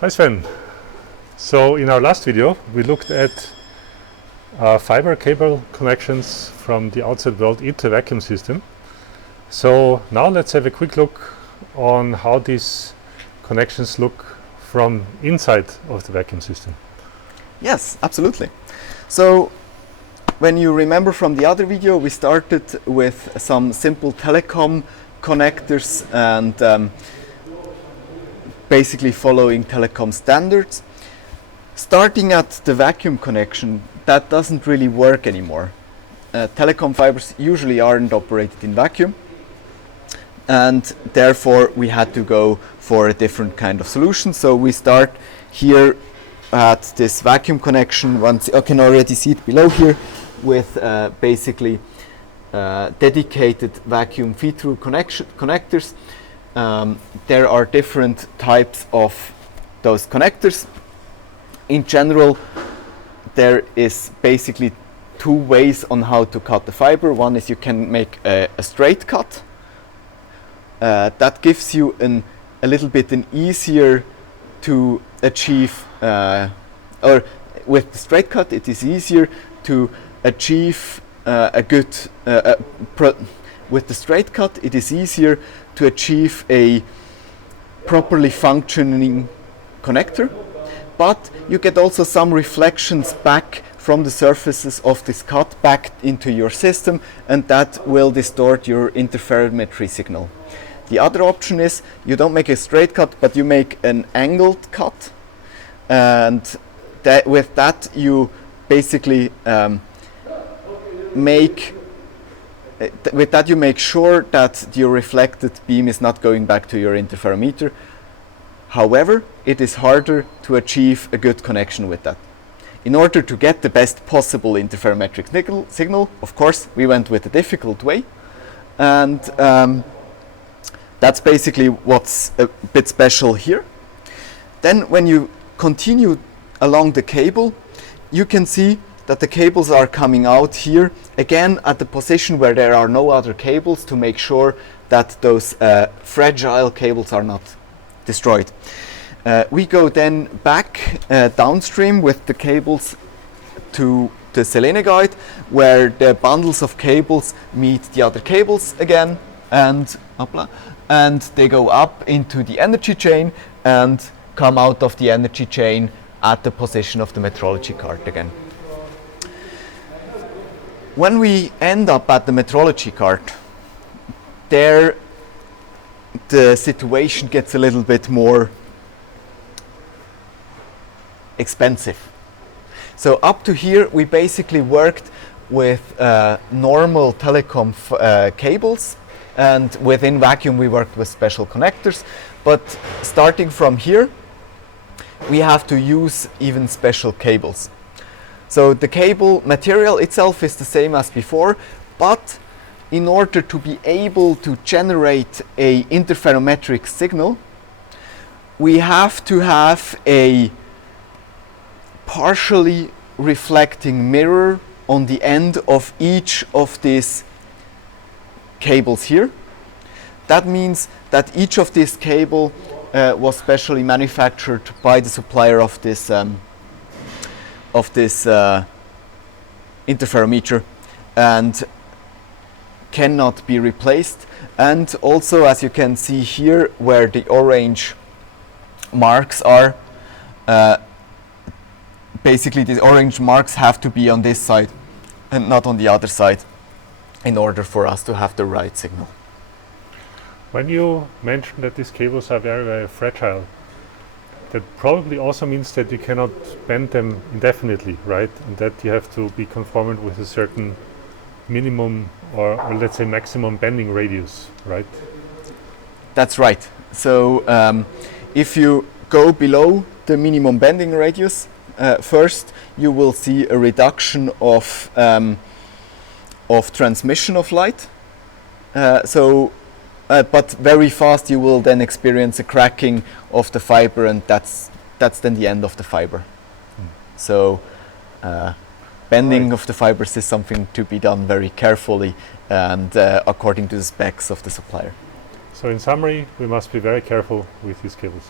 Hi Sven. So in our last video we looked at fiber cable connections from the outside world into a vacuum system. So now let's have a quick look on how these connections look from inside of the vacuum system. Yes, absolutely. So when you remember from the other video, we started with some simple telecom connectors and basically following telecom standards. Starting at the vacuum connection, that doesn't really work anymore. Telecom fibers usually aren't operated in vacuum, and therefore we had to go for a different kind of solution. So we start here at this vacuum connection. Once you can already see it below here with basically dedicated vacuum feed-through connectors. There are different types of those connectors. In general, there is basically two ways on how to cut the fiber. One is you can make a straight cut. That gives you a little bit an easier to achieve, or with the straight cut it is easier to achieve a good, with the straight cut it is easier to achieve a properly functioning connector, but you get also some reflections back from the surfaces of this cut back into your system, and that will distort your interferometry signal. The other option is you don't make a straight cut, but you make an angled cut, and with that you basically make sure that your reflected beam is not going back to your interferometer. However, it is harder to achieve a good connection with that. In order to get the best possible interferometric signal, of course, we went with a difficult way, and that's basically what's a bit special here. Then when you continue along the cable, you can see that the cables are coming out here, again at the position where there are no other cables, to make sure that those fragile cables are not destroyed. We go then back downstream with the cables to the Selene guide, where the bundles of cables meet the other cables again, and they go up into the energy chain and come out of the energy chain at the position of the metrology card again. When we end up at the metrology card, there the situation gets a little bit more expensive. So up to here we basically worked with normal telecom cables, and within vacuum we worked with special connectors, but starting from here we have to use even special cables. So the cable material itself is the same as before, but in order to be able to generate a interferometric signal, we have to have a partially reflecting mirror on the end of each of these cables here. That means that each of these cable was specially manufactured by the supplier of this interferometer and cannot be replaced. And also, as you can see here where the orange marks are, basically these orange marks have to be on this side and not on the other side in order for us to have the right signal. When you mentioned that these cables are very, very fragile, that probably also means that you cannot bend them indefinitely, right? And that you have to be conformed with a certain minimum or let's say maximum bending radius, right? That's right. So if you go below the minimum bending radius, first you will see a reduction of transmission of light. But very fast you will then experience a cracking of the fiber, and that's then the end of the fiber. So bending of the fibers is something to be done very carefully and according to the specs of the supplier. So in summary, we must be very careful with these cables.